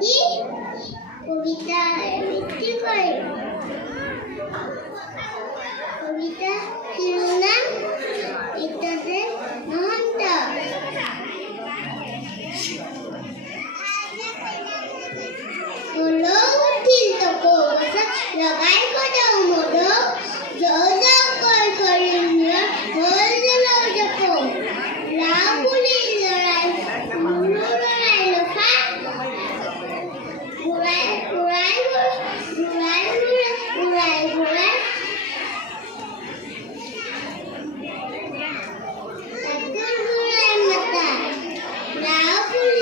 কি কবিতা আবৃত্তি করে। কবিতা শিরোনাম ইত্যাদি মহন্ত। হলো উঠিল তপস্যা লগাই কদম মোদক জয় জয় কয় কৰিম হল জলৌ জপ লাও বুলি লৰাই লৰাই লফা ঘূৰাই ঘূৰাই ঘূৰাই ঘূৰাই ঘূৰাই তাকে ঘূৰাই মাতা লাও বুলি